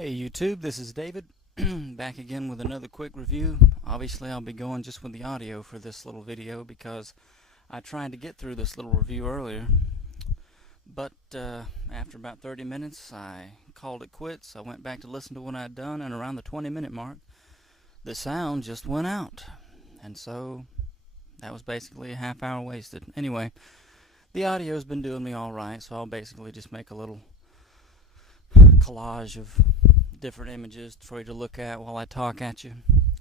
Hey YouTube, this is David, back again with another quick review. Obviously I'll be going just with the audio for this little video because I tried to get through this little review earlier, but after about 30 minutes I called it quits. I went back to listen to what I had done, and around the 20-minute mark the sound just went out, and so that was basically a half hour wasted. Anyway, the audio's been doing me alright, so I'll basically just make a little collage of different images for you to look at while I talk at you.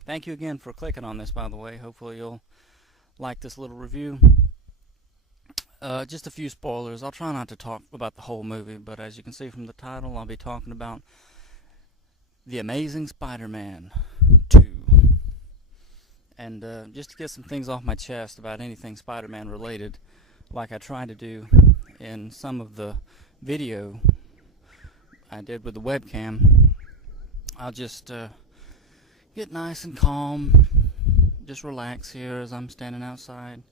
Thank you again for clicking on this, by the way. Hopefully you'll like this little review. Just a few spoilers. I'll try not to talk about the whole movie, but as you can see from the title, I'll be talking about The Amazing Spider-Man 2. And just to get some things off my chest about anything Spider-Man related, like I tried to do in some of the video I did with the webcam, I'll just get nice and calm, just relax here as I'm standing outside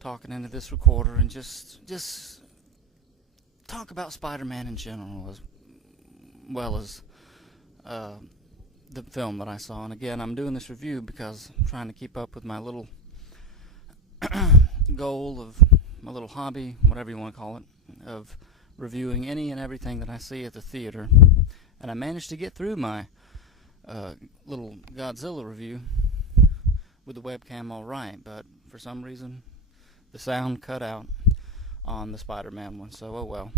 talking into this recorder, and just talk about Spider-Man in general as well as the film that I saw. And again, I'm doing this review because I'm trying to keep up with my little goal of my little hobby, whatever you want to call it, of reviewing any and everything that I see at the theater. And I managed to get through my little Godzilla review with the webcam alright, but for some reason the sound cut out on the Spider-Man one, so oh well.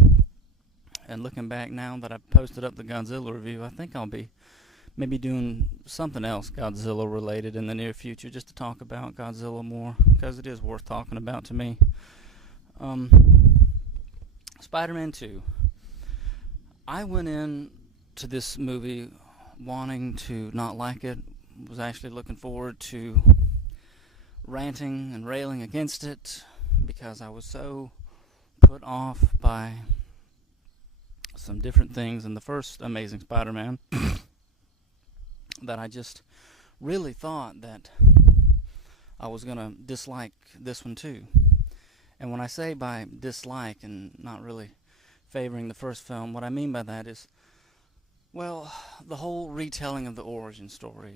And looking back now that I've posted up the Godzilla review, I think I'll be maybe doing something else Godzilla related in the near future, just to talk about Godzilla more, because it is worth talking about to me. Spider-Man 2. I went in to this movie wanting to not like it, was actually looking forward to ranting and railing against it because I was so put off by some different things in the first Amazing Spider-Man that I just really thought that I was going to dislike this one too. And when I say by dislike and not really favoring the first film, what I mean by that is, well, the whole retelling of the origin story.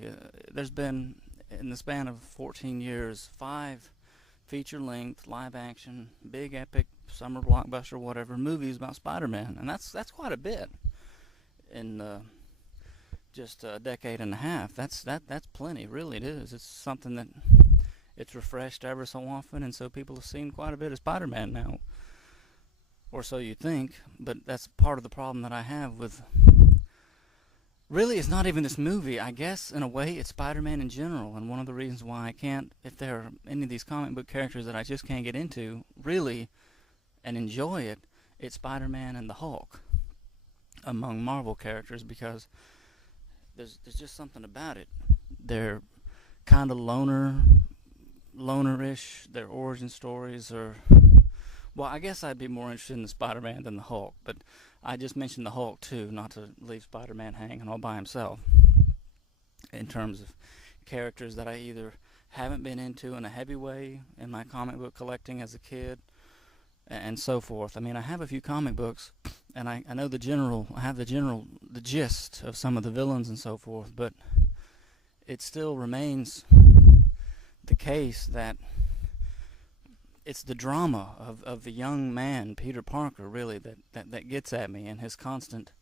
There's been, in the span of 14 years, 5 feature-length, live-action, big epic, summer blockbuster, whatever, movies about Spider-Man, and that's quite a bit in just a decade and a half. That's plenty, really. It is. It's something that it's refreshed ever so often, and so people have seen quite a bit of Spider-Man now, or so you think. But that's part of the problem that I have with. Really, it's not even this movie. I guess, in a way, it's Spider-Man in general, and one of the reasons why I can't, if there are any of these comic book characters that I just can't get into, really, and enjoy it, it's Spider-Man and the Hulk among Marvel characters, because there's just something about it. They're kind of lonerish. Their origin stories are... Well, I guess I'd be more interested in the Spider-Man than the Hulk, but I just mentioned the Hulk too, not to leave Spider-Man hanging all by himself, in terms of characters that I either haven't been into in a heavy way in my comic book collecting as a kid, and so forth. I mean, I have a few comic books, and I know the gist of some of the villains and so forth, but it still remains the case that it's the drama of the young man, Peter Parker, really, that gets at me, and his constant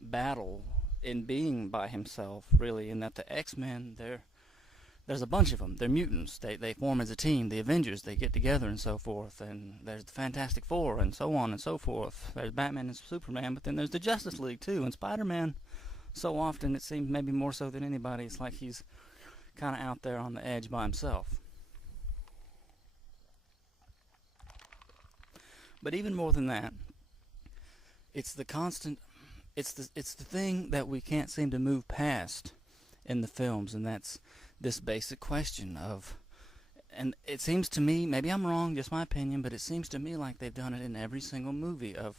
battle in being by himself, really, and that the X-Men, there's a bunch of them. They're mutants. They form as a team. The Avengers, they get together and so forth, and there's the Fantastic Four and so on and so forth. There's Batman and Superman, but then there's the Justice League too, and Spider-Man, so often, it seems maybe more so than anybody, it's like he's kind of out there on the edge by himself. But even more than that, it's the constant, it's the thing that we can't seem to move past in the films, and that's this basic question of, and it seems to me, maybe I'm wrong, just my opinion, but it seems to me like they've done it in every single movie, of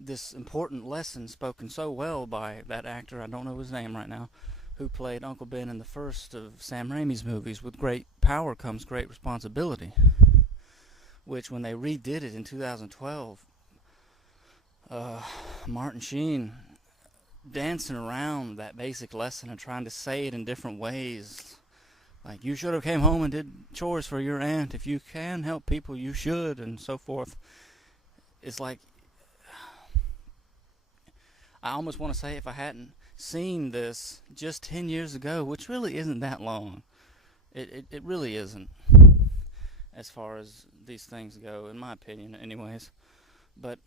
this important lesson spoken so well by that actor, I don't know his name right now, who played Uncle Ben in the first of Sam Raimi's movies. With great power comes great responsibility, which when they redid it in 2012, uh, Martin Sheen dancing around that basic lesson and trying to say it in different ways. Like, you should have came home and did chores for your aunt. If you can help people, you should, and so forth. It's like, I almost want to say, if I hadn't seen this just 10 years ago, which really isn't that long. It really isn't, as far as these things go, in my opinion, anyways. But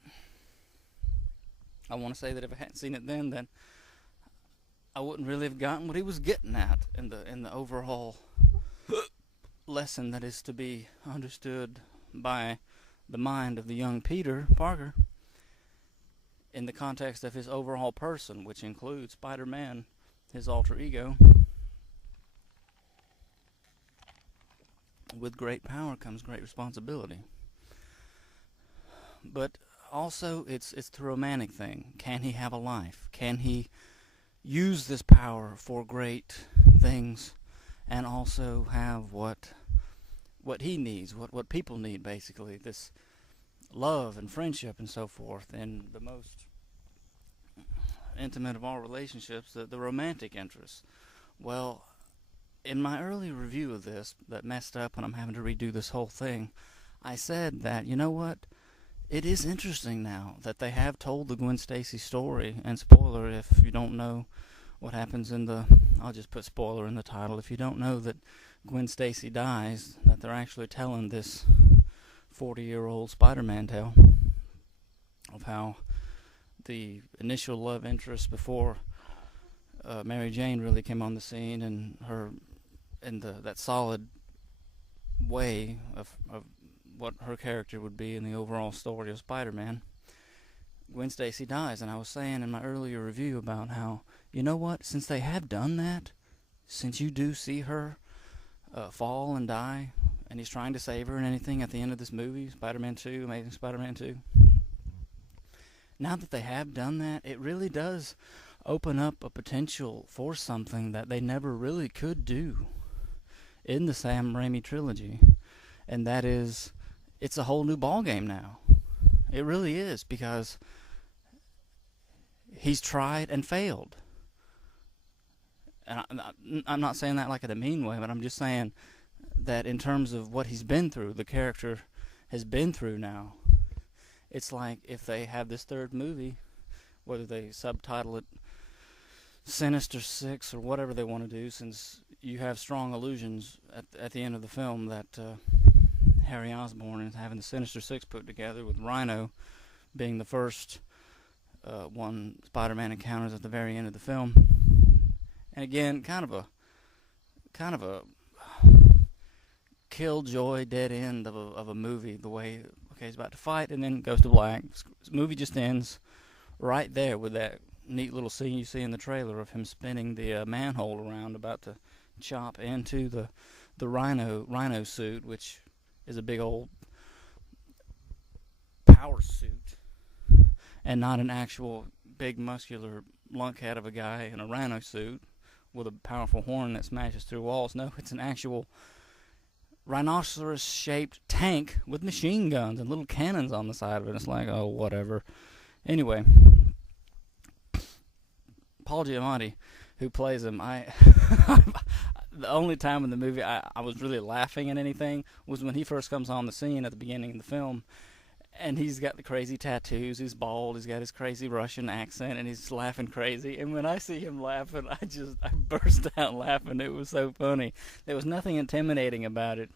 I want to say that if I hadn't seen it then I wouldn't really have gotten what he was getting at in the overall lesson that is to be understood by the mind of the young Peter Parker in the context of his overall person, which includes Spider-Man, his alter ego. With great power comes great responsibility. But also, it's the romantic thing. Can he have a life? Can he use this power for great things, and also have what he needs, what people need, basically, this love and friendship and so forth, and the most intimate of all relationships, the romantic interest. Well, in my early review of this that messed up and I'm having to redo this whole thing, I said that, you know what, it is interesting now that they have told the Gwen Stacy story, and spoiler if you don't know what happens I'll just put spoiler in the title, if you don't know that Gwen Stacy dies, that they're actually telling this 40-year-old Spider-Man tale of how the initial love interest before Mary Jane really came on the scene, and her in that solid way of what her character would be in the overall story of Spider-Man, Gwen Stacy dies. And I was saying in my earlier review about how, you know what, since they have done that, since you do see her fall and die, and he's trying to save her and anything at the end of this movie, Spider-Man 2, Amazing Spider-Man 2, now that they have done that, it really does open up a potential for something that they never really could do in the Sam Raimi trilogy, and that is, it's a whole new ballgame now. It really is, because he's tried and failed. And I'm not saying that like in a mean way, but I'm just saying that in terms of what he's been through, the character has been through now. It's like if they have this third movie, whether they subtitle it Sinister Six or whatever they want to do, since you have strong allusions at the end of the film that Harry Osborn is having the Sinister Six put together, with Rhino being the first one Spider-Man encounters at the very end of the film. And again, kind of a killjoy dead end of a movie, the way, okay, he's about to fight and then goes to black. This movie just ends right there with that neat little scene you see in the trailer of him spinning the manhole around, about to chop into the rhino suit, which is a big old power suit and not an actual big muscular lunkhead of a guy in a rhino suit with a powerful horn that smashes through walls. No, it's an actual rhinoceros-shaped tank with machine guns and little cannons on the side of it. It's like, oh, whatever. Anyway, Paul Giamatti, who plays him, the only time in the movie I was really laughing at anything was when he first comes on the scene at the beginning of the film, and he's got the crazy tattoos, he's bald, he's got his crazy Russian accent, and he's laughing crazy. And when I see him laughing, I burst out laughing. It was so funny. There was nothing intimidating about it,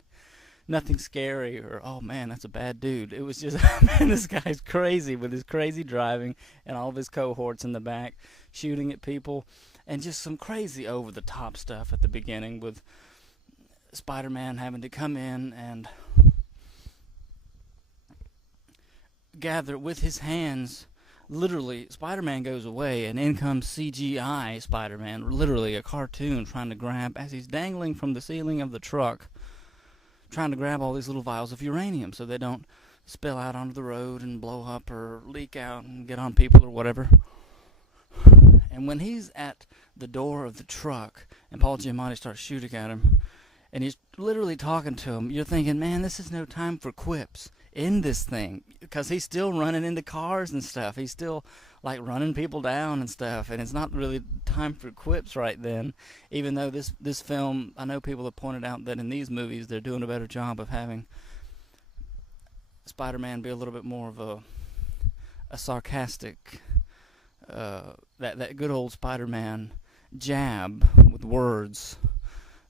nothing scary, or, oh man, that's a bad dude. It was just, man, this guy's crazy with his crazy driving and all of his cohorts in the back shooting at people, and just some crazy over-the-top stuff at the beginning with Spider-Man having to come in and gather with his hands. Literally, Spider-Man goes away, and in comes CGI Spider-Man, literally a cartoon, trying to grab, as he's dangling from the ceiling of the truck, trying to grab all these little vials of uranium so they don't spill out onto the road and blow up or leak out and get on people or whatever. And when he's at the door of the truck and Paul Giamatti starts shooting at him, and he's literally talking to him, you're thinking, man, this is no time for quips. in this thing, because he's still running into cars and stuff. He's still like running people down and stuff, and it's not really time for quips right then. Even though this film, I know people have pointed out that in these movies they're doing a better job of having Spider-Man be a little bit more of a sarcastic, that good old Spider-Man jab with words,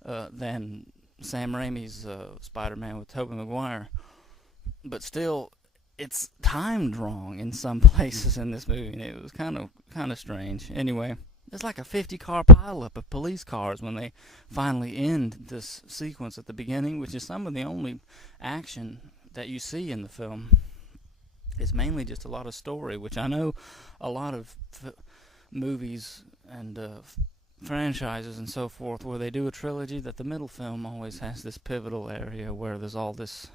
than Sam Raimi's Spider-Man with Tobey Maguire. But still, it's timed wrong in some places in this movie, and it was kind of strange. Anyway, there's like a 50-car pileup of police cars when they finally end this sequence at the beginning, which is some of the only action that you see in the film. It's mainly just a lot of story, which I know a lot of movies and franchises and so forth, where they do a trilogy, that the middle film always has this pivotal area where there's all this,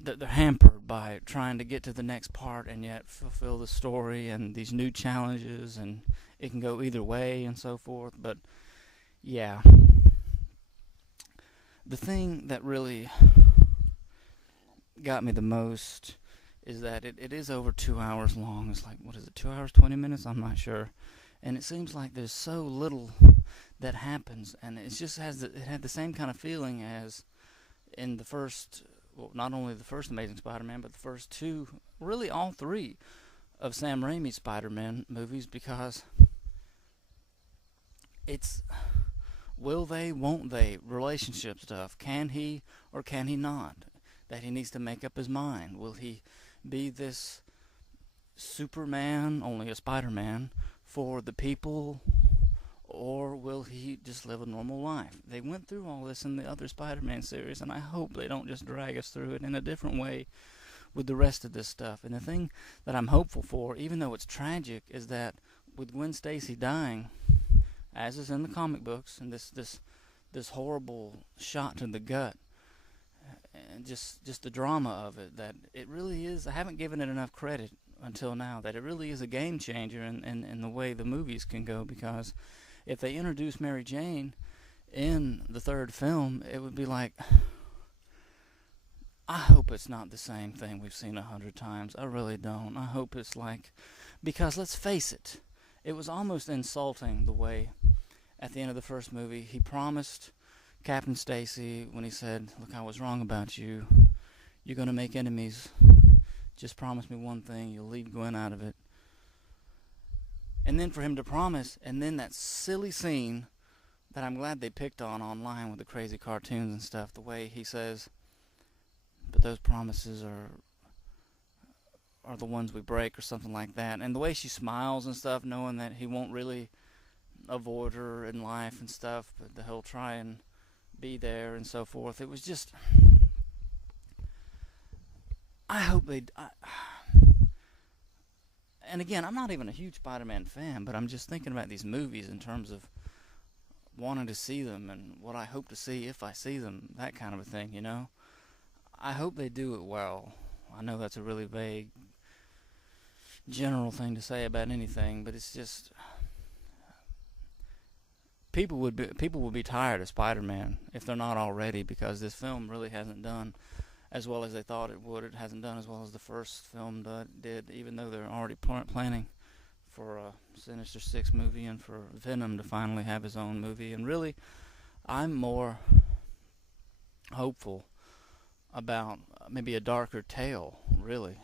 that they're hampered by trying to get to the next part and yet fulfill the story and these new challenges, and it can go either way and so forth. But yeah, the thing that really got me the most is that it is over 2 hours long. It's like, what is it, 2 hours, 20 minutes? I'm not sure. And it seems like there's so little that happens, and it just it had the same kind of feeling as in the first, well, not only the first Amazing Spider-Man, but the first two, really all three of Sam Raimi's Spider-Man movies, because it's will they, won't they, relationship stuff. Can he or can he not? That he needs to make up his mind. Will he be this Superman, only a Spider-Man, for the people, or will he just live a normal life? They went through all this in the other Spider-Man series, and I hope they don't just drag us through it in a different way with the rest of this stuff. And the thing that I'm hopeful for, even though it's tragic, is that with Gwen Stacy dying, as is in the comic books, and this horrible shot to the gut, and just the drama of it, that it really is, I haven't given it enough credit until now, that it really is a game changer in the way the movies can go, because if they introduce Mary Jane in the third film, it would be like, I hope it's not the same thing we've seen 100 times. I really don't. I hope it's like, because let's face it, it was almost insulting the way at the end of the first movie he promised Captain Stacy, when he said, look, I was wrong about you. You're going to make enemies. Just promise me one thing. You'll leave Gwen out of it. And then for him to promise, and then that silly scene that I'm glad they picked on online with the crazy cartoons and stuff, the way he says, but those promises are the ones we break, or something like that. And the way she smiles and stuff, knowing that he won't really avoid her in life and stuff, but that he'll try and be there and so forth. It was just, I hope they, and again, I'm not even a huge Spider-Man fan, but I'm just thinking about these movies in terms of wanting to see them and what I hope to see if I see them, that kind of a thing, you know. I hope they do it well. I know that's a really vague, general thing to say about anything, but it's just, people will be tired of Spider-Man if they're not already, because this film really hasn't done as well as they thought it would. It hasn't done as well as the first film did, even though they're already planning for a Sinister Six movie and for Venom to finally have his own movie. And really, I'm more hopeful about maybe a darker tale, really.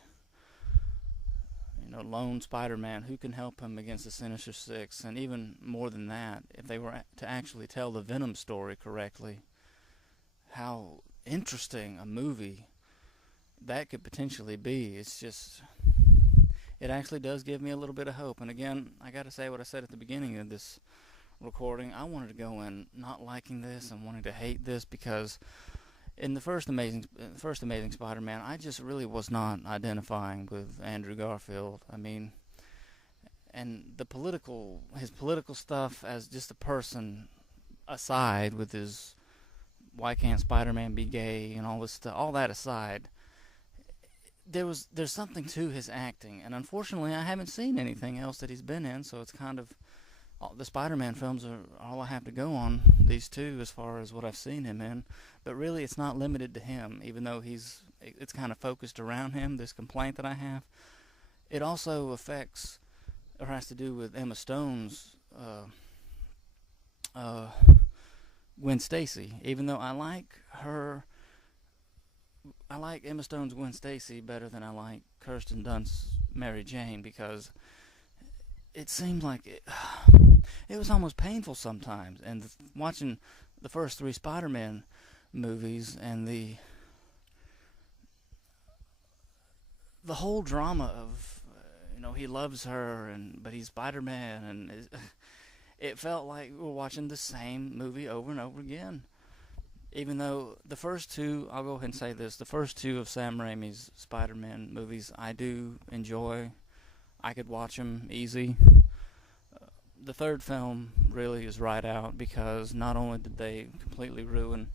You know, lone Spider-Man, who can help him against the Sinister Six? And even more than that, if they were to actually tell the Venom story correctly, how interesting a movie that could potentially be. It's just, it actually does give me a little bit of hope. And again, I gotta say what I said at the beginning of this recording. I wanted to go in not liking this and wanting to hate this, because in the first Amazing Spider-Man, I just really was not identifying with Andrew Garfield. I mean, and his political stuff as just a person aside, with his why can't Spider-Man be gay and all this stuff, all that aside, there's something to his acting, and unfortunately I haven't seen anything else that he's been in, so it's kind of the Spider-Man films are all I have to go on. These two, as far as what I've seen him in, but really, it's not limited to him. Even though it's kind of focused around him. This complaint that I have, it also affects or has to do with Emma Stone's uh, Gwen Stacy. Even though I like Emma Stone's Gwen Stacy better than I like Kirsten Dunst's Mary Jane, because it seemed like it was almost painful sometimes. And watching the first three Spider-Man movies and the whole drama of he loves her but he's Spider-Man, and it felt like we were watching the same movie over and over again. Even though the first two, I'll go ahead and say this, the first two of Sam Raimi's Spider-Man movies I do enjoy. I could watch them easy. The third film really is right out, because not only did they completely ruin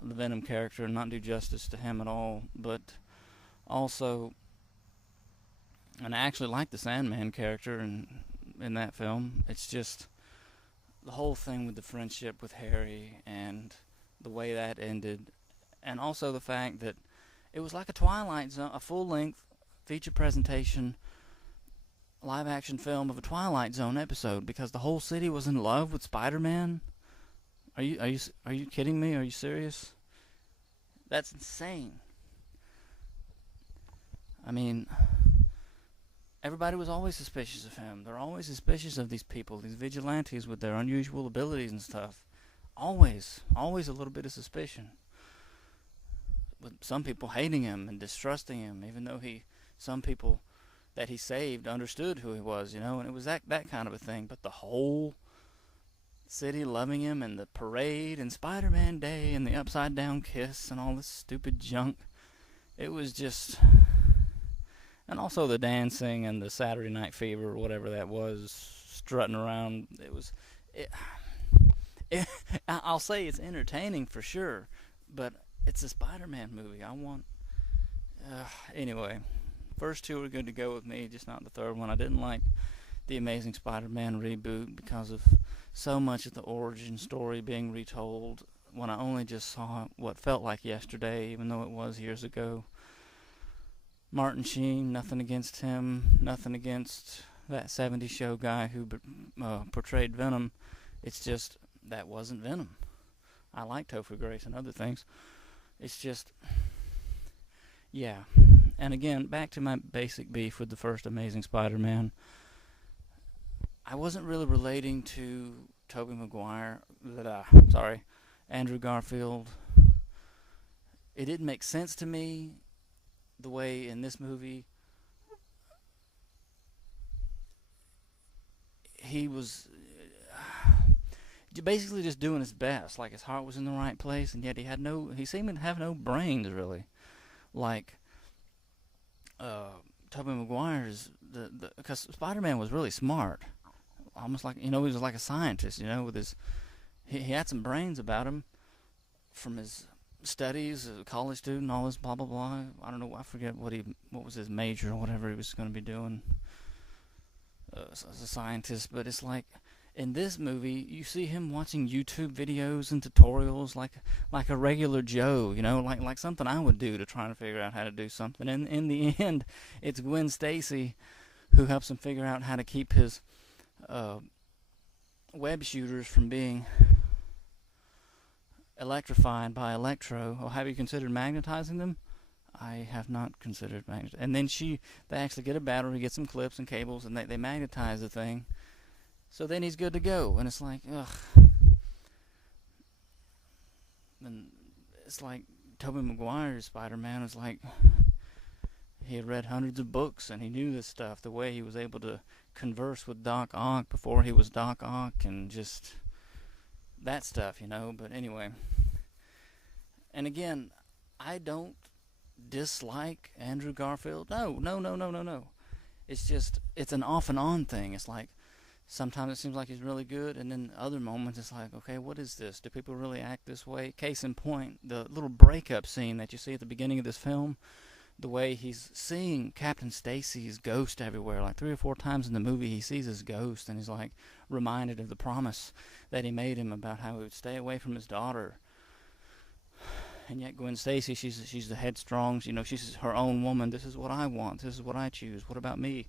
the Venom character and not do justice to him at all, but also, and I actually like the Sandman character in that film. It's just the whole thing with the friendship with Harry and the way that ended, and also the fact that it was like a Twilight Zone, a full-length feature presentation, live-action film of a Twilight Zone episode, because the whole city was in love with Spider-Man. Are you kidding me? Are you serious? That's insane. I mean, everybody was always suspicious of him. They're always suspicious of these people, these vigilantes with their unusual abilities and stuff. Always a little bit of suspicion. With some people hating him and distrusting him, even though some people that he saved understood who he was, and it was that kind of a thing. But the whole city loving him, and the parade, and Spider-Man Day, and the upside-down kiss, and all this stupid junk. It was just... And also the dancing and the Saturday Night Fever, or whatever that was, strutting around. I'll say it's entertaining for sure, but it's a Spider-Man movie. Anyway, first two were good to go with me, just not the third one. I didn't like the Amazing Spider-Man reboot because of so much of the origin story being retold when I only just saw what felt like yesterday, even though it was years ago. Martin Sheen, nothing against him, nothing against that 70s show guy who portrayed Venom. It's just, that wasn't Venom. I like Topher Grace and other things. It's just, yeah. And again, back to my basic beef with the first Amazing Spider-Man. I wasn't really relating to Andrew Garfield. It didn't make sense to me the way in this movie he was basically just doing his best, like his heart was in the right place, and yet he seemed to have no brains really, like Tobey Maguire's, because Spider-Man was really smart, almost like, he was like a scientist, with his, he had some brains about him from his studies, a college student, all this blah blah blah. I don't know, I forget what was his major or whatever he was going to be doing as a scientist. But it's like, in this movie, you see him watching YouTube videos and tutorials like a regular Joe, like something I would do to try to figure out how to do something. And in the end, it's Gwen Stacy who helps him figure out how to keep his web shooters from being electrified by electro. Or have you considered magnetizing them? I have not considered magnetizing. And then they actually get a battery, get some clips and cables, and they magnetize the thing. So then he's good to go. And it's like, ugh. And it's like Tobey Maguire's Spider-Man was like, he had read hundreds of books and he knew this stuff. The way he was able to converse with Doc Ock before he was Doc Ock, and just that stuff, But anyway, and again, I don't dislike Andrew Garfield. No. It's just, it's an off and on thing. It's like, sometimes it seems like he's really good, and then other moments it's like, okay, what is this? Do people really act this way? Case in point, the little breakup scene that you see at the beginning of this film, the way he's seeing Captain Stacy's ghost everywhere. Like 3 or 4 times in the movie, he sees his ghost, and he's like reminded of the promise that he made him about how he would stay away from his daughter. And yet Gwen Stacy, she's the headstrong, she's her own woman. This is what I want. This is what I choose. What about me?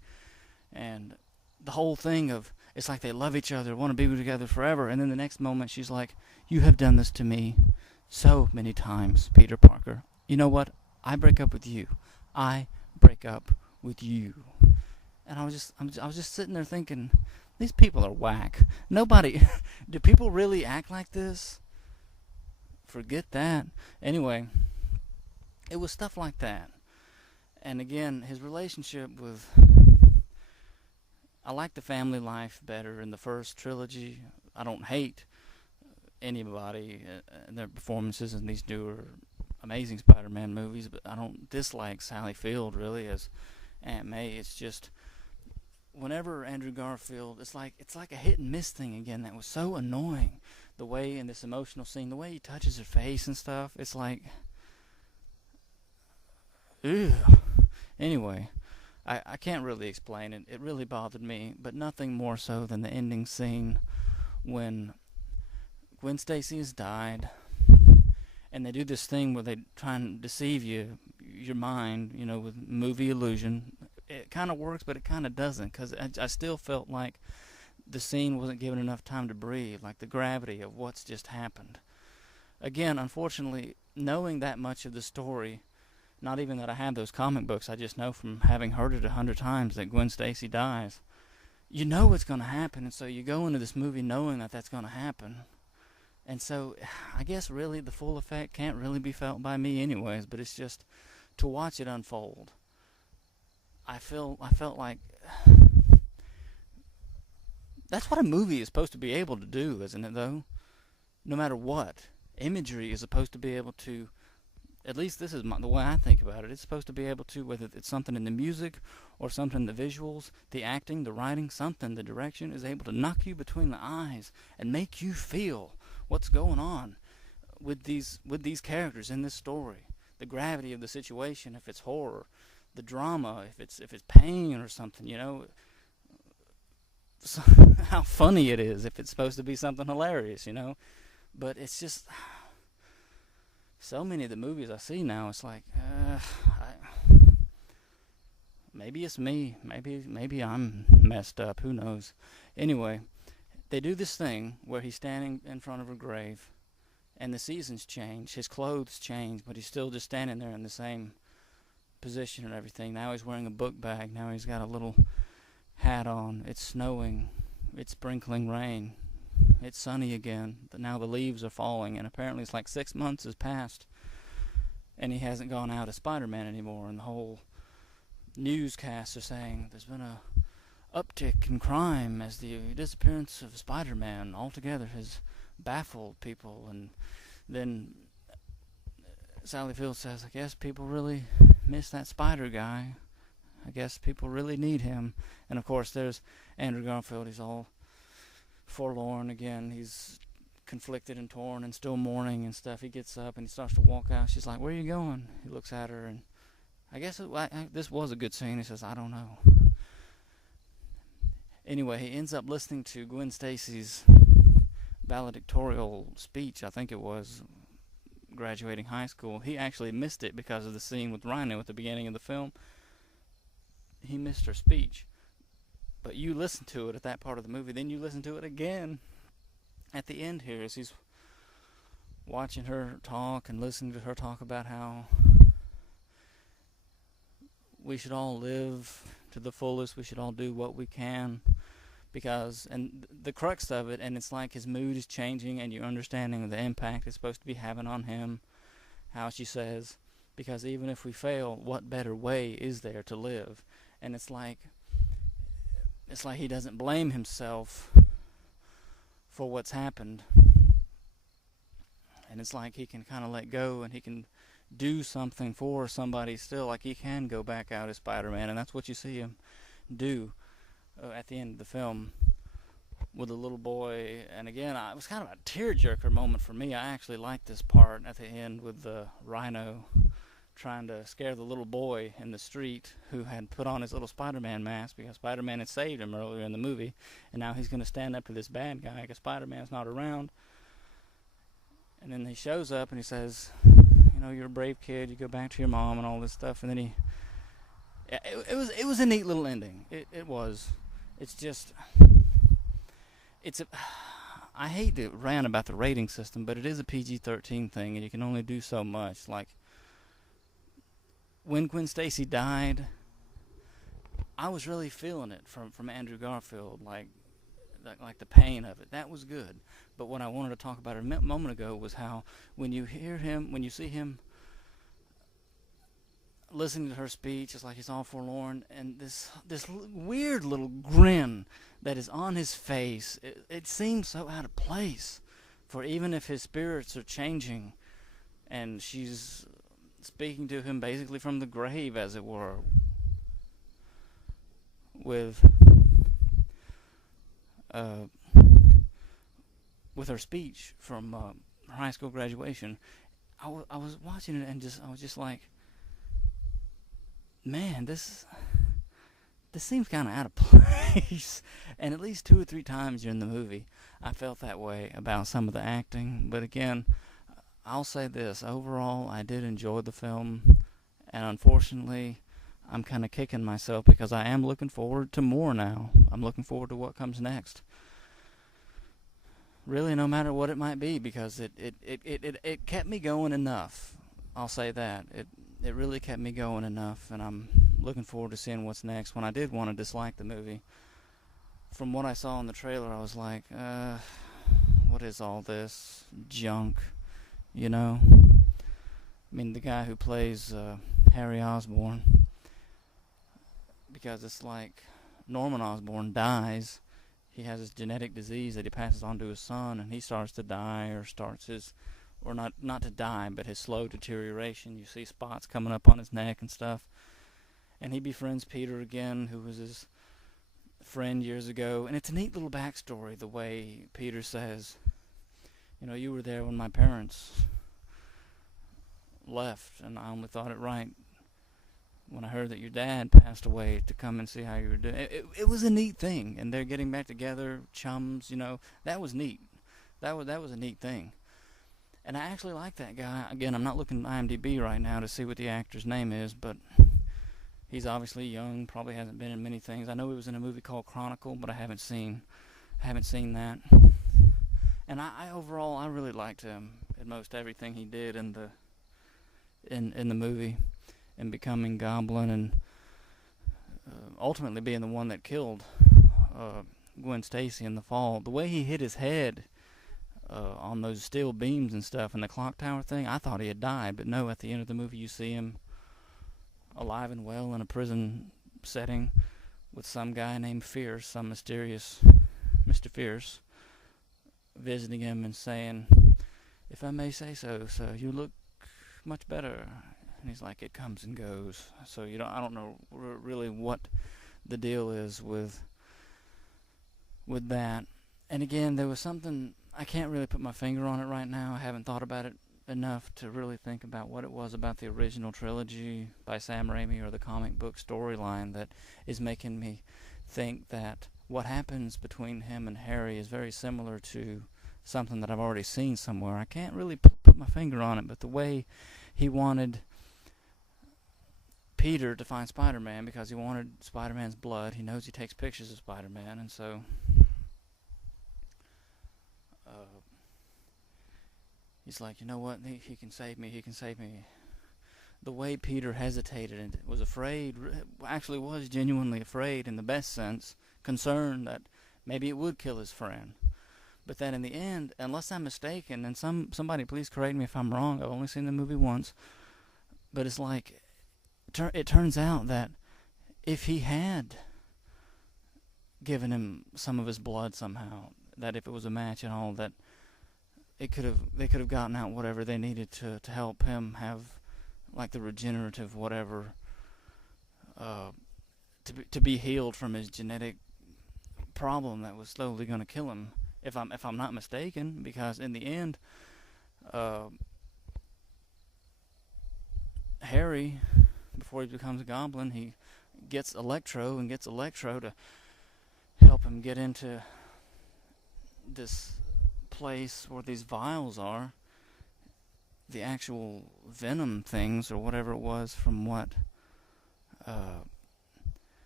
And the whole thing of, it's like they love each other, want to be together forever, and then the next moment she's like, you have done this to me so many times, Peter Parker. You know what? I break up with you. I break up with you. And I was just sitting there thinking, these people are whack. Nobody, do people really act like this? Forget that. Anyway, it was stuff like that. And again, his relationship with, I like the family life better in the first trilogy. I don't hate anybody and their performances in these newer Amazing Spider-Man movies, but I don't dislike Sally Field really as Aunt May. It's just whenever Andrew Garfield, it's like a hit and miss thing again. That was so annoying. The way in this emotional scene, the way he touches her face and stuff, it's like, ugh. Anyway, I can't really explain it. It really bothered me, but nothing more so than the ending scene when Gwen Stacy has died, and they do this thing where they try and deceive your mind, with movie illusion. It kind of works, but it kind of doesn't, because I still felt like the scene wasn't given enough time to breathe, like the gravity of what's just happened. Again, unfortunately, knowing that much of the story, not even that I have those comic books, I just know from having heard it 100 times that Gwen Stacy dies. You know what's going to happen, and so you go into this movie knowing that that's going to happen. And so, I guess really the full effect can't really be felt by me anyways, but it's just to watch it unfold. I felt like that's what a movie is supposed to be able to do, isn't it, though? No matter what. Imagery is supposed to be able to, at least this is the way I think about it, it's supposed to be able to, whether it's something in the music or something in the visuals, the acting, the writing, something, the direction, is able to knock you between the eyes and make you feel what's going on with these characters in this story. The gravity of the situation, if it's horror, the drama, if it's pain or something, so how funny it is if it's supposed to be something hilarious, But it's just so many of the movies I see now. It's like, maybe it's me. Maybe I'm messed up. Who knows? Anyway, they do this thing where he's standing in front of her grave, and the seasons change. His clothes change, but he's still just standing there in the same position and everything. Now he's wearing a book bag. Now he's got a little hat on. It's snowing. It's sprinkling rain. It's sunny again. Now the leaves are falling, and apparently it's like 6 months has passed, and he hasn't gone out as Spider-Man anymore. And the whole newscasts are saying there's been a uptick in crime as the disappearance of Spider-Man altogether has baffled people. And then Sally Field says, I guess people really miss that Spider guy. I guess people really need him. And of course there's Andrew Garfield. He's all forlorn again. He's conflicted and torn and still mourning and stuff. He gets up and he starts to walk out. She's like, where are you going? He looks at her, and I guess this was a good scene. He says, I don't know. Anyway, he ends up listening to Gwen Stacy's valedictorial speech, I think it was, graduating high school. He actually missed it because of the scene with Rhino at the beginning of the film. He missed her speech. But you listen to it at that part of the movie, then you listen to it again at the end here as he's watching her talk and listening to her talk about how we should all live to the fullest, we should all do what we can, because, and the crux of it, and it's like his mood is changing and you're understanding the impact it's supposed to be having on him, how she says, because even if we fail, what better way is there to live? And it's like he doesn't blame himself for what's happened. And it's like he can kind of let go and he can do something for somebody still. Like he can go back out as Spider-Man, and that's what you see him do at the end of the film with the little boy. And again, it was kind of a tearjerker moment for me. I actually liked this part at the end with the Rhino trying to scare the little boy in the street who had put on his little Spider-Man mask because Spider-Man had saved him earlier in the movie, and now he's going to stand up to this bad guy because Spider-Man's not around. And then he shows up and he says, you know, you're a brave kid, you go back to your mom and all this stuff. And then it was a neat little ending. It was. It's just, I hate to rant about the rating system, but it is a PG-13 thing, and you can only do so much. Like, when Gwen Stacy died, I was really feeling it from Andrew Garfield, like the pain of it. That was good. But what I wanted to talk about a moment ago was how when you see him listening to her speech, it's like he's all forlorn, and this weird little grin that is on his face, it seems so out of place. For even if his spirits are changing, and she's speaking to him basically from the grave, as it were, with her speech from her high school graduation, I was watching it and I was just like, man, this seems kind of out of place. And at least 2 or 3 times during the movie, I felt that way about some of the acting. But again, I'll say this. Overall, I did enjoy the film. And unfortunately, I'm kind of kicking myself because I am looking forward to more now. I'm looking forward to what comes next. Really, no matter what it might be, because it kept me going enough. I'll say that. It really kept me going enough, and I'm looking forward to seeing what's next. When I did want to dislike the movie, from what I saw in the trailer, I was like, what is all this junk, you know? I mean, the guy who plays Harry Osborn, because it's like Norman Osborn dies, he has this genetic disease that he passes on to his son, and he starts to die, or not to die, but his slow deterioration. You see spots coming up on his neck and stuff. And he befriends Peter again, who was his friend years ago. And it's a neat little backstory, the way Peter says, you know, you were there when my parents left, and I only thought it right when I heard that your dad passed away to come and see how you were doing. It was a neat thing, and they're getting back together, chums, you know. That was neat. That was a neat thing. And I actually like that guy. Again, I'm not looking at IMDb right now to see what the actor's name is, but he's obviously young, probably hasn't been in many things. I know he was in a movie called Chronicle, but I haven't seen that. And I overall, I really liked him in most everything he did in the movie, and becoming Goblin, and ultimately being the one that killed Gwen Stacy in the fall. The way he hit his head on those steel beams and stuff in the clock tower thing, I thought he had died, but no, at the end of the movie you see him alive and well in a prison setting with some guy named Fierce, some mysterious Mr. Fierce, visiting him and saying, if I may say so, sir, you look much better. And he's like, it comes and goes. So I don't know really what the deal is with that. And again, there was something, I can't really put my finger on it right now. I haven't thought about it enough to really think about what it was about the original trilogy by Sam Raimi or the comic book storyline that is making me think that what happens between him and Harry is very similar to something that I've already seen somewhere. I can't really put my finger on it, but the way he wanted Peter to find Spider-Man because he wanted Spider-Man's blood. He knows he takes pictures of Spider-Man, and so he's like, you know what, he can save me, he can save me. The way Peter hesitated and was afraid, actually was genuinely afraid in the best sense, concerned that maybe it would kill his friend. But that in the end, unless I'm mistaken, and somebody please correct me if I'm wrong, I've only seen the movie once, but it's like, it turns out that if he had given him some of his blood somehow, that if it was a match and all, that they could have gotten out whatever they needed to help him have, like, the regenerative whatever, to be healed from his genetic problem that was slowly going to kill him, if I'm not mistaken, because in the end, Harry, before he becomes a goblin, he gets Electro to help him get into this place where these vials are, the actual venom things or whatever it was from what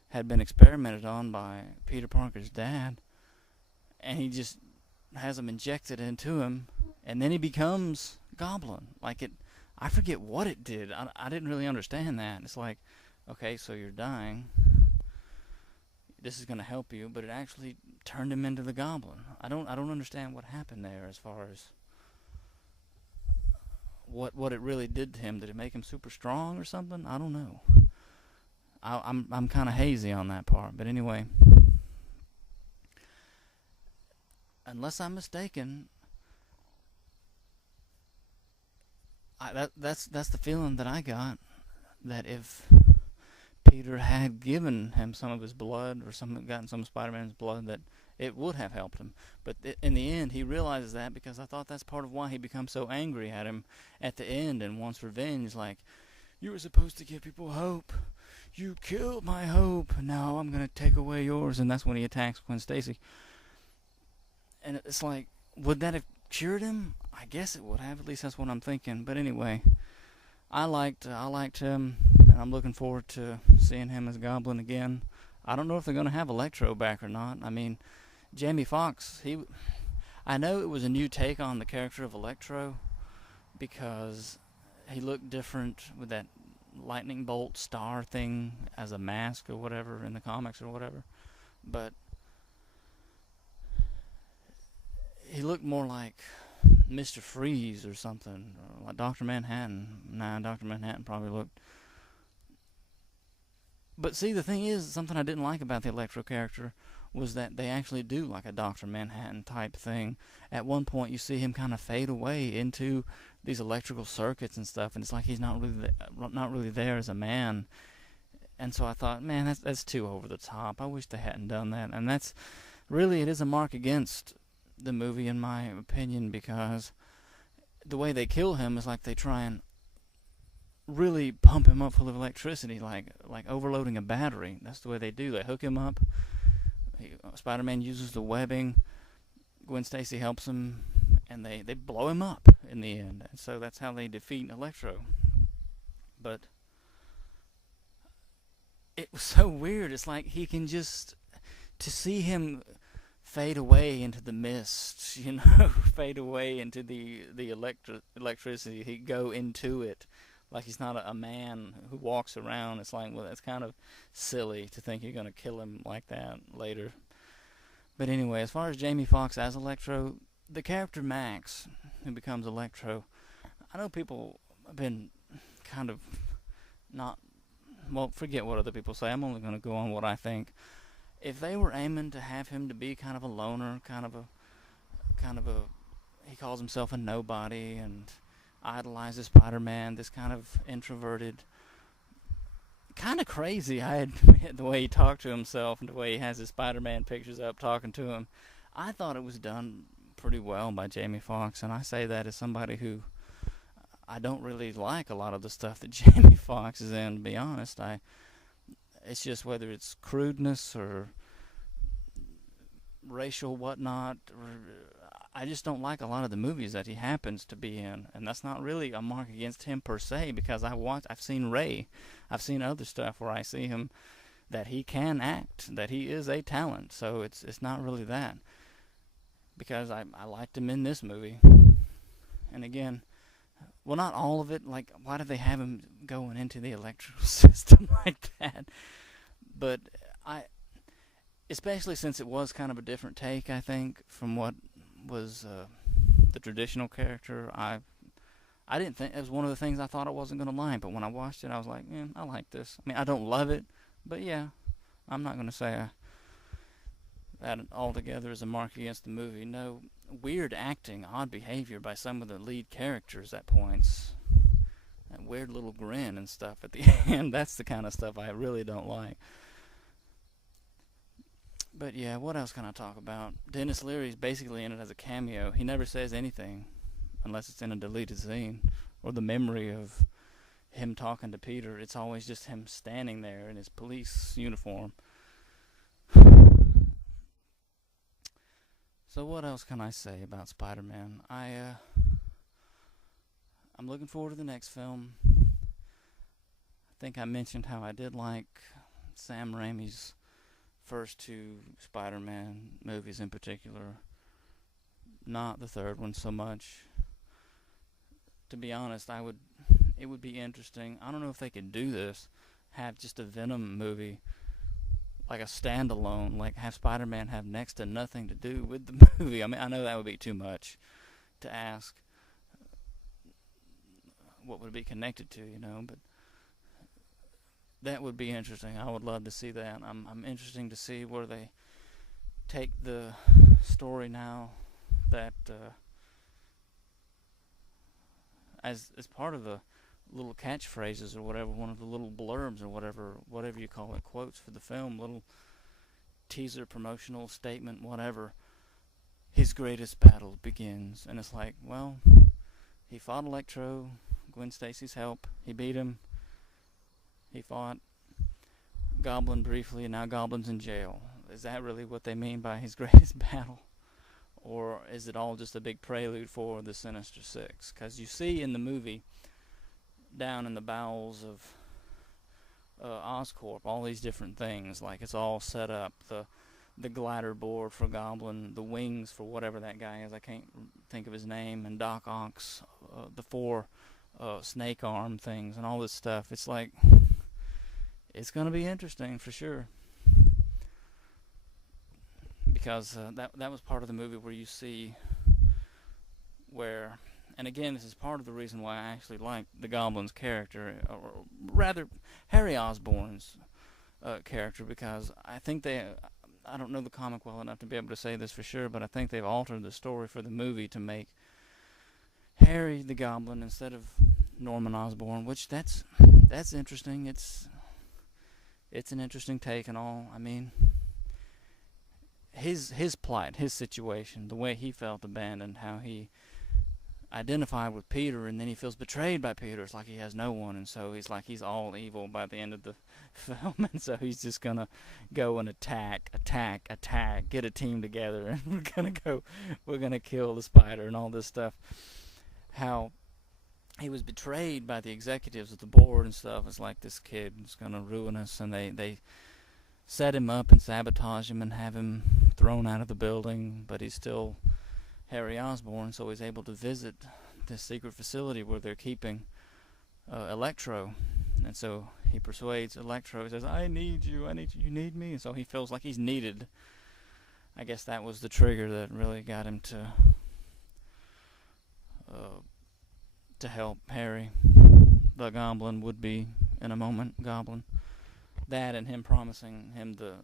had been experimented on by Peter Parker's dad, and he just has them injected into him, and then he becomes Goblin. I forget what it did. I didn't really understand that. It's like, okay, so you're dying. This is going to help you, but it actually turned him into the Goblin. I don't understand what happened there as far as what it really did to him. Did it make him super strong or something? I don't know. I'm kind of hazy on that part, but anyway, unless I'm mistaken, that's the feeling that I got, that if Peter had given him some of his blood, or gotten some of Spider-Man's blood, that it would have helped him. But in the end, he realizes that, because I thought that's part of why he becomes so angry at him at the end and wants revenge. Like, you were supposed to give people hope. You killed my hope. Now I'm going to take away yours. And that's when he attacks Gwen Stacy. And it's like, would that have cured him? I guess it would have. At least that's what I'm thinking. But anyway, I liked him, and I'm looking forward to seeing him as Goblin again. I don't know if they're going to have Electro back or not. I mean, Jamie Foxx, I know it was a new take on the character of Electro, because he looked different with that lightning bolt star thing as a mask or whatever in the comics or whatever. But he looked more like Mr. Freeze or something, or like Dr. Manhattan. Nah, Dr. Manhattan probably looked... But see, the thing is, something I didn't like about the Electro character was that they actually do like a Dr. Manhattan type thing. At one point, you see him kind of fade away into these electrical circuits and stuff, and it's like he's not really there as a man. And so I thought, man, that's too over the top. I wish they hadn't done that. And that's really, it is a mark against the movie, in my opinion, because the way they kill him is like they try and really pump him up full of electricity, like overloading a battery. That's the way they do. They hook him up. Spider-Man uses the webbing. Gwen Stacy helps him, and they blow him up in the end. And so that's how they defeat Electro. But it was so weird. It's like he can just... to see him fade away into the mist, fade away into the electricity. He'd go into it like he's not a man who walks around. It's like, well, that's kind of silly to think you're going to kill him like that later. But anyway, as far as Jamie Foxx as Electro, the character Max, who becomes Electro, I know people have been kind of not... well, forget what other people say. I'm only going to go on what I think. If they were aiming to have him to be kind of a loner, kind of a he calls himself a nobody and idolizes Spider-Man, this kind of introverted, kind of crazy, I admit, the way he talked to himself and the way he has his Spider-Man pictures up talking to him. I thought it was done pretty well by Jamie Foxx, and I say that as somebody who... I don't really like a lot of the stuff that Jamie Foxx is in, to be honest. It's just whether it's crudeness or racial whatnot, I just don't like a lot of the movies that he happens to be in, and that's not really a mark against him per se, because I've seen Ray, I've seen other stuff where I see him, that he can act, that he is a talent, so it's not really that, because I liked him in this movie. And again, well, not all of it. Like, why do they have him going into the electrical system like that? But especially since it was kind of a different take, I think, from what was the traditional character. I didn't think it was one of the things I thought I wasn't going to like, but when I watched it, I was like, yeah, I like this. I mean, I don't love it, but yeah, I'm not going to say that altogether is a mark against the movie. No, weird acting, odd behavior by some of the lead characters at points. That weird little grin and stuff at the end, that's the kind of stuff I really don't like. But yeah, what else can I talk about? Dennis Leary's basically in it as a cameo. He never says anything unless it's in a deleted scene or the memory of him talking to Peter, it's always just him standing there in his police uniform. So what else can I say about Spider-Man? I'm looking forward to the next film. I think I mentioned how I did like Sam Raimi's first two Spider-Man movies in particular. Not the third one so much. To be honest, it would be interesting. I don't know if they could do this. Have just a Venom movie, like a standalone, like have Spider-Man have next to nothing to do with the movie. I mean, I know that would be too much to ask. What would it be connected to, but that would be interesting. I would love to see that. I'm interested to see where they take the story now that as part of the little catchphrases or whatever, one of the little blurbs or whatever you call it, quotes for the film, little teaser, promotional statement, whatever. His greatest battle begins, and it's like, well, he fought Electro, Gwen Stacy's help. He beat him. He fought Goblin briefly, and now Goblin's in jail. Is that really what they mean by his greatest battle? Or is it all just a big prelude for the Sinister Six? Because you see in the movie, down in the bowels of Oscorp, all these different things. Like, it's all set up. The glider board for Goblin, the wings for whatever that guy is. I can't think of his name. And Doc Ock's, the 4 snake arm things and all this stuff. It's like, it's going to be interesting for sure. Because that was part of the movie where you see where, and again, this is part of the reason why I actually like the Goblin's character, or rather Harry Osborn's character, because I think I don't know the comic well enough to be able to say this for sure, but I think they've altered the story for the movie to make Harry the Goblin instead of Norman Osborn, which that's interesting. It's an interesting take and all. I mean, his plight, his situation, the way he felt abandoned, how he identified with Peter, and then he feels betrayed by Peter. It's like he has no one, and so he's all evil by the end of the film, and so he's just gonna go and attack, get a team together, and we're gonna kill the spider and all this stuff. How he was betrayed by the executives of the board and stuff. It's like, this kid is gonna ruin us, and they set him up and sabotage him and have him thrown out of the building, but he's still Harry Osborn, so he's able to visit this secret facility where they're keeping Electro. And so he persuades Electro. He says, I need you, you need me. And so he feels like he's needed. I guess that was the trigger that really got him to help Harry. The Goblin would be, in a moment, Goblin. That and him promising him the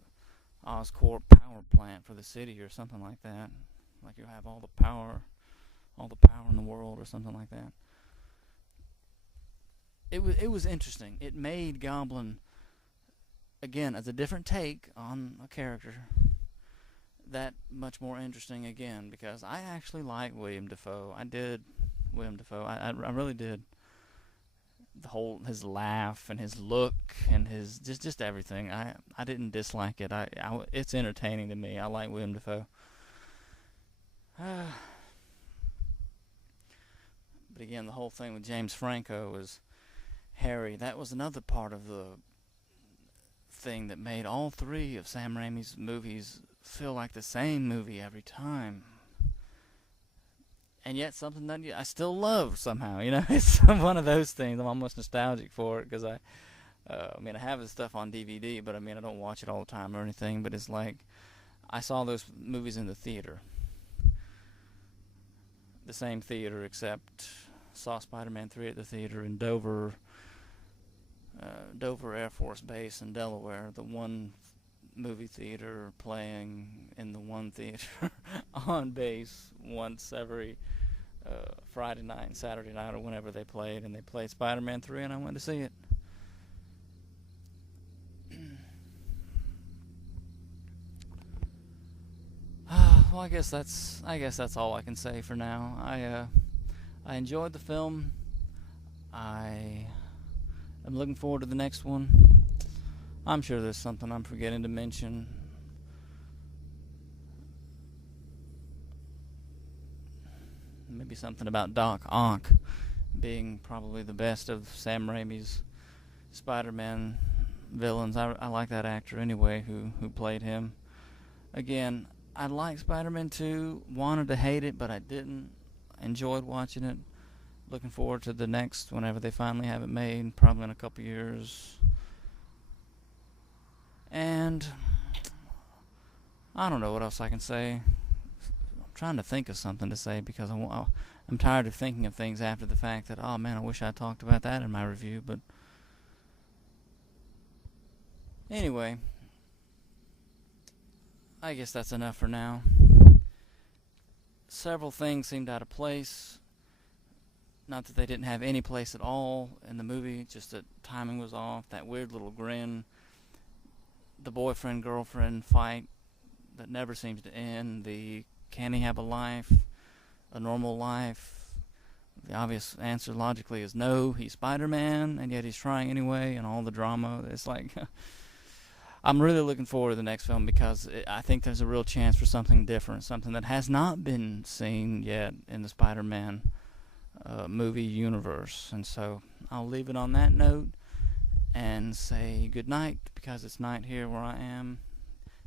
Oscorp power plant for the city or something like that. Like, you have all the power in the world or something like that. It was interesting. It made Goblin, again, as a different take on a character, that much more interesting again, because I actually like William Dafoe. I did William Dafoe. I really did. His laugh and his look and his just everything. I didn't dislike it. It's entertaining to me. I like William Dafoe. But again, the whole thing with James Franco was Harry. That was another part of the thing that made all 3 of Sam Raimi's movies feel like the same movie every time. And yet something that I still love somehow, It's one of those things. I'm almost nostalgic for it, because I have this stuff on DVD, but I don't watch it all the time or anything. But it's like, I saw those movies in the theater. The same theater, except saw Spider-Man 3 at the theater in Dover Air Force Base in Delaware, the one movie theater playing in the one theater on base once every Friday night and Saturday night or whenever they played, and they played Spider-Man 3, and I went to see it. Well, I guess that's all I can say for now. I enjoyed the film. I I'm looking forward to the next one. I'm sure there's something I'm forgetting to mention. Maybe something about Doc Ock being probably the best of Sam Raimi's Spider-Man villains. I like that actor anyway who played him. Again, I like Spider-Man 2. Wanted to hate it, but I didn't. Enjoyed watching it. Looking forward to the next whenever they finally have it made, probably in a couple years. And I don't know what else I can say. I'm trying to think of something to say because I'm tired of thinking of things after the fact that, oh man, I wish I talked about that in my review. But anyway, I guess that's enough for now. Several things seemed out of place. Not that they didn't have any place at all in the movie, just that timing was off. That weird little grin, the boyfriend-girlfriend fight that never seems to end, the can he have a normal life? The obvious answer logically is no, he's Spider-Man, and yet he's trying anyway, and all the drama. It's like, I'm really looking forward to the next film because I think there's a real chance for something different, something that has not been seen yet in the Spider-Man movie universe. And so I'll leave it on that note and say good night because it's night here where I am.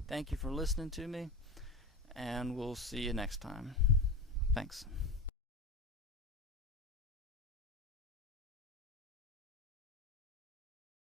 Thank you for listening to me, and we'll see you next time. Thanks.